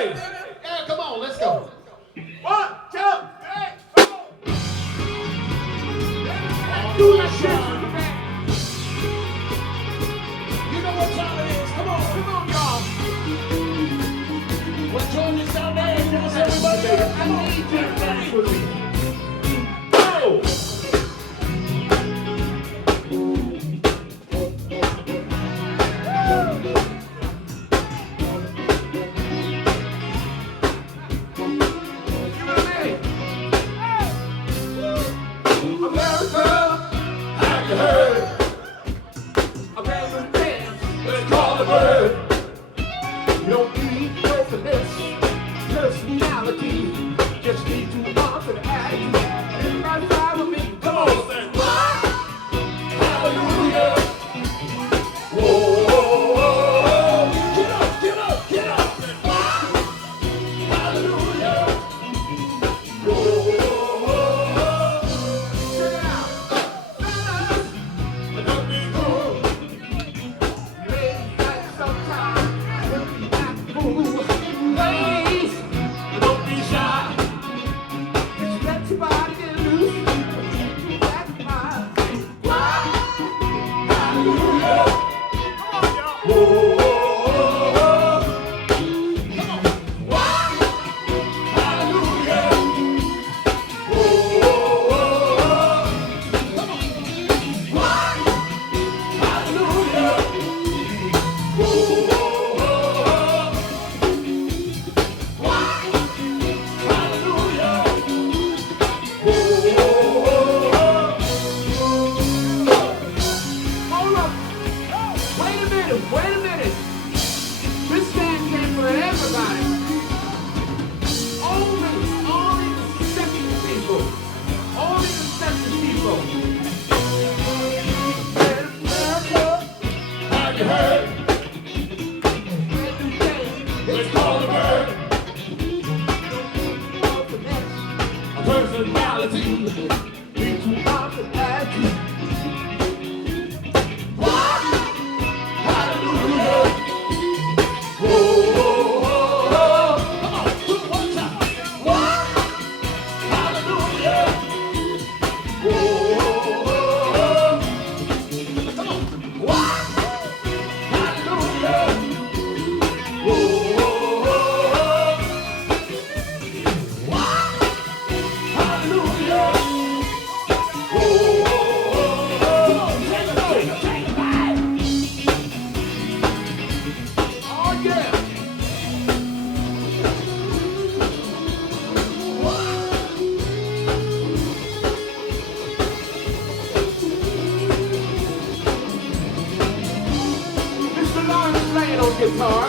ready? Yeah, come on, let's go. 1, 2, 3, 4. Do that shit. You know what time it is. Come on, y'all. Well, join us down there. Dance, everybody. I need you to dance with me. Go. America, have you heard? American dance, it's called a bird. You don't need no finesse, personality. Just need to walk and act. Everybody follow me. Come on, say what? Hallelujah. Whoa, whoa, whoa. Get up, get up, get up. What? Hallelujah. Whoa, whoa, whoa. Check it out. Fellas, don't be cool. Ladies like sometimes we act fool. Ladies, don't be shy. Just let your body get loose. That's my what? Hallelujah. Come on, y'all. Whoa, whoa, whoa. Come on. What? Hallelujah. Whoa, whoa, whoa. Come on. What? Hallelujah. Whoa, whoa, whoa. What? Hallelujah. Whoa, whoa, whoa. Hold up. Wait a minute, wait a minute. This dance ain't for everybody. Only the second people. Only the second people. America, have you heard? Every day, it's called a bird. Don't need no finesse. A personality. Need to walk and act. What? Hallelujah. Whoa, whoa, whoa, whoa. Come on, do it one time. What? Hallelujah. Whoa, whoa, whoa, whoa. Come on. What? Hallelujah. Whoa, whoa, whoa, whoa. What? Hallelujah. Whoa, whoa, whoa, whoa. Come on, take it back. Take it back. Oh, yeah. Mr. Lawrence playing on guitar.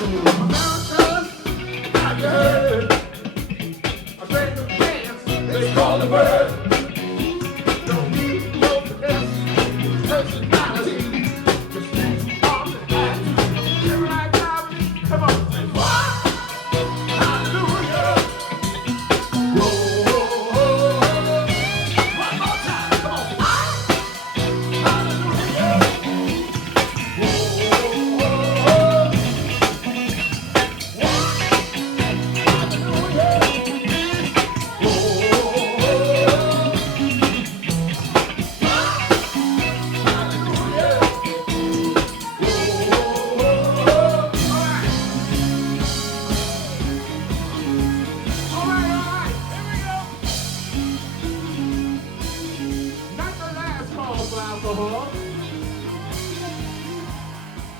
America, have you heard? A great dance, it's called a bird. Don't need no finesse, personality. Just need to walk and act. Everybody follow me. Come on, say what? Hallelujah. Whoa, whoa, whoa. One more time, come on. Hallelujah. Whoa, whoa, whoa.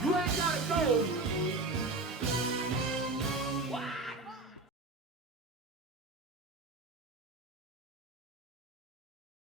You ain't gotta go